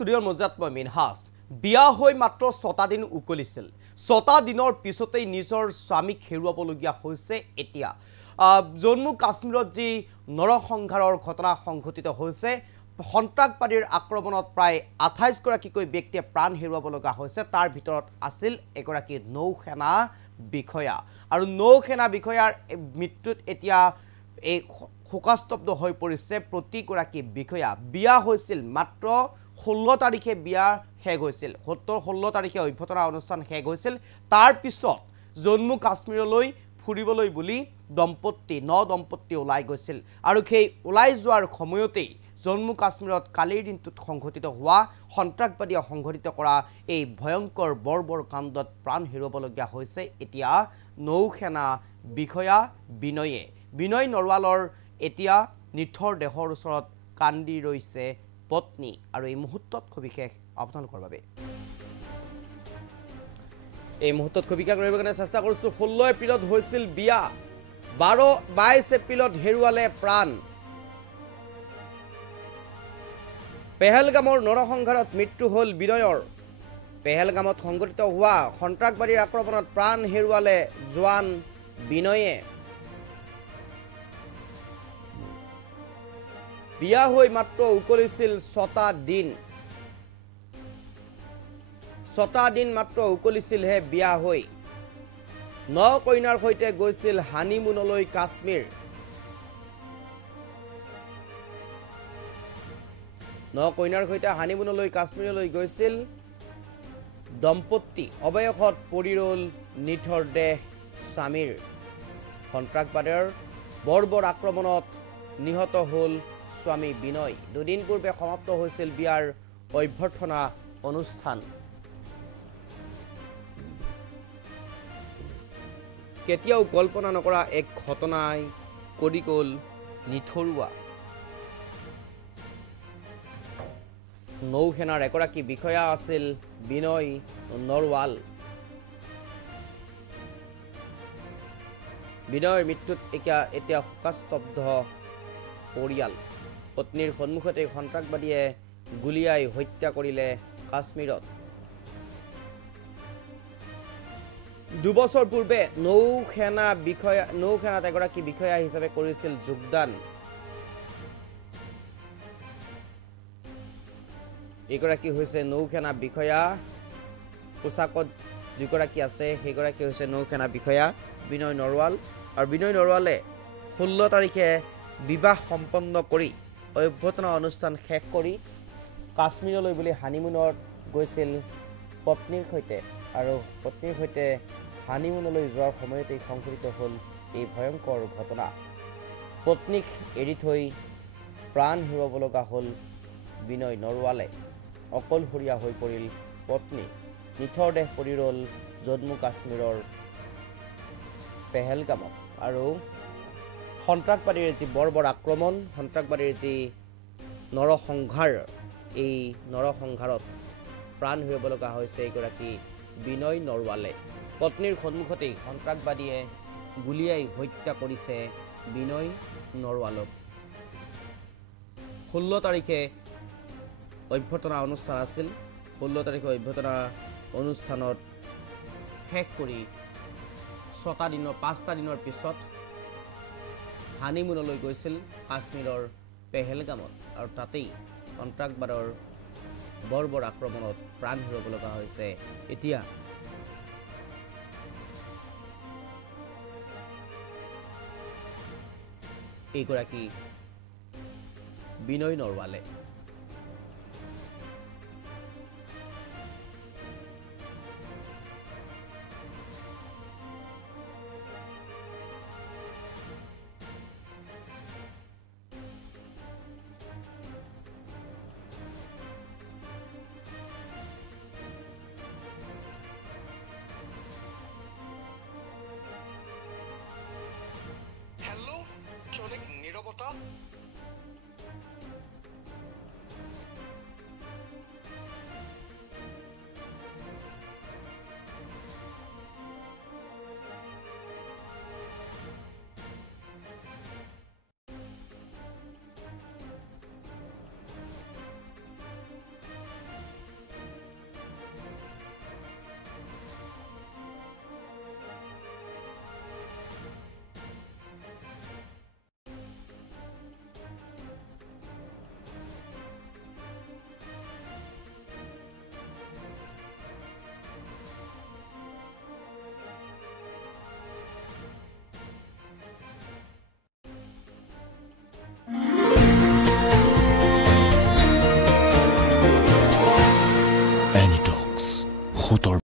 ষ্টুডিঅ'ৰ মজাত মই মিনহাজ বিয়া হৈ মাত্ৰ 6টা দিন উকলিছিল 6টা দিনৰ পিছতেই নিজৰ স্বামীক হেৰুৱাবলগীয়া হৈছে এতিয়া জম্মু কাশ্মীৰত যি নৰসংহাৰৰ ঘটনা সংঘটিত হৈছে সন্ত্ৰাসবাদীৰ আক্ৰমণত প্ৰায় 28 গৰাকীকৈ ব্যক্তিয়ে প্ৰাণ হেৰুৱাব লগা হৈছে তাৰ ভিতৰত আছিল এগৰাকী নৌসেনা বিষয়া আৰু নৌসেনা বিষয়াৰ মৃত্যুত এতিয়া এই শোকাস্তব্ধ হৈ পৰিছে প্ৰতিগৰাকী বিষয়া বিয়া হৈছিল মাত্ৰ 16 তাৰিখে বিয়া শেষ হৈছিল 16 তাৰিখে অভ্যৰ্থনা অনুষ্ঠান শেষ হৈছিল তাৰ পিছত জম্মু কাশ্মীৰলৈ ফুৰিবলৈ বুলি দম্পতি ওলাই গৈছিল আৰু সেই ওলাই যোৱাৰ সময়তেই জম্মু কাশ্মীৰত কালিৰ দিনটোত সংঘটিত হোৱা সন্ত্ৰাসবাদীয়ে সংঘটিত কৰা এই ভয়ংকৰ বৰ্বৰ কাণ্ডত প্ৰাণ হেৰুৱাবলগীয়া হৈছে এতিয়া নৌসেনা বিষয়া বিনয় নৰৱালৰ এতিয়া নিথৰ দেহৰ ওচৰত কান্দি ৰৈছে পত্নী আৰু এই মুহূৰ্তত খবিশেষ আপোনালোকৰ বাবে এই মুহূৰ্তত খবিশেষ কৰিবৰ কাৰণে চেষ্টা কৰিছো 16 এপ্ৰিলত হৈছিল বিয়া 22 এপ্ৰিলত হেৰুৱালে প্ৰাণ পেহেলগামৰ নৰসংহাৰত মৃত্যু হ'ল বিনয়ৰ পেহেলগামত সংঘটিত হোৱা সন্ত্ৰাসবাদীৰ আক্ৰমণত প্ৰাণ হেৰুৱালে জোৱান বিনয়ে বিয়া হৈ মাত্ৰ উকলিছিল 6টা দিন মাত্ৰ উকলিছিল হে বিয়া হৈ ন কইনাৰ সৈতে গৈছিল হানিমুনলৈ কাশ্মীৰ ন কইনাৰ সৈতে হানিমুনলৈ কাশ্মীৰলৈ গৈছিল দম্পতি অৱয়সত পৰি ৰল নিথৰ দেহ স্বামীৰ সন্ত্ৰাসবাদীৰ বৰ্বৰ আক্ৰমণত নিহত হ'ল স্বামী বিনয় দুদিন পূৰ্বে সমাপ্ত হৈছিল বিয়াৰ অভ্যৰ্থনা অনুষ্ঠান কেতিয়াও কল্পনা নকৰা এক ঘটনাই কৰি গ'ল নিথৰুৱা নৌসেনাৰ এগৰাকী বিষয়া আছিল বিনয় নৰৱাল বিনয়ৰ মৃত্যুত এতিয়া শোকাস্তব্ধ পৰিয়াল পত্নীৰ সন্মুখতে সন্ত্ৰাসবাদীয়ে গুলিয়াই হত্যা কৰিলে কাশ্মীৰত দুবছৰ পূৰ্বে নৌসেনাত এগৰাকী বিষয়া হিচাপে কৰিছিল যোগদান এগৰাকী হৈছে নৌসেনা বিষয়া পোছাকত যিগৰাকী আছে সেইগৰাকী হৈছে নৌসেনা বিষয়া বিনয় নৰৱাল আৰু বিনয় নৰৱালে 16 তাৰিখে বিবাহ সম্পন্ন কৰি অভ্যৰ্থনা অনুষ্ঠান শেষ কৰি কাশ্মীৰলৈ বুলি হানিমুনত গৈছিল পত্নীৰ সৈতে আৰু পত্নীৰ সৈতে হানিমুনলৈ যোৱাৰ সময়তে সংঘটিত হ'ল এই ভয়ংকৰ ঘটনা পত্নীক এৰি থৈ প্ৰাণ হেৰুৱাব লগা হ'ল বিনয় নৰৱালে অকলশৰীয়া হৈ পৰিল পত্নী নিথৰ দেহ পৰি ৰল জম্মু কাশ্মীৰৰ পেহেলগামত আৰু সন্ত্ৰাসবাদীৰ যি বৰ্বৰ আক্ৰমণ সন্ত্ৰাসবাদীৰ যি নৰসংহাৰ এই নৰসংহাৰত প্ৰাণ হেৰুৱাব লগা হৈছে এগৰাকী বিনয় নৰৱালে পত্নীৰ সন্মুখতেই সন্ত্ৰাসবাদীয়ে গুলিয়াই হত্যা কৰিছে বিনয় নৰৱালক 16 তাৰিখে অভ্যৰ্থনা অনুষ্ঠান আছিল 16 তাৰিখে অভ্যৰ্থনা অনুষ্ঠানত শেষ কৰি 5টা দিনৰ পিছত হানিমুনলৈ গৈছিল কাশ্মীৰৰ পেহেলগামত আৰু তাতেই সন্ত্ৰাসবাদৰ বৰ্বৰ আক্ৰমণত প্ৰাণ হেৰুৱাব লগা হৈছে এতিয়া এইগৰাকী বিনয় নৰৱালে ক্ষণিক নীৰৱতা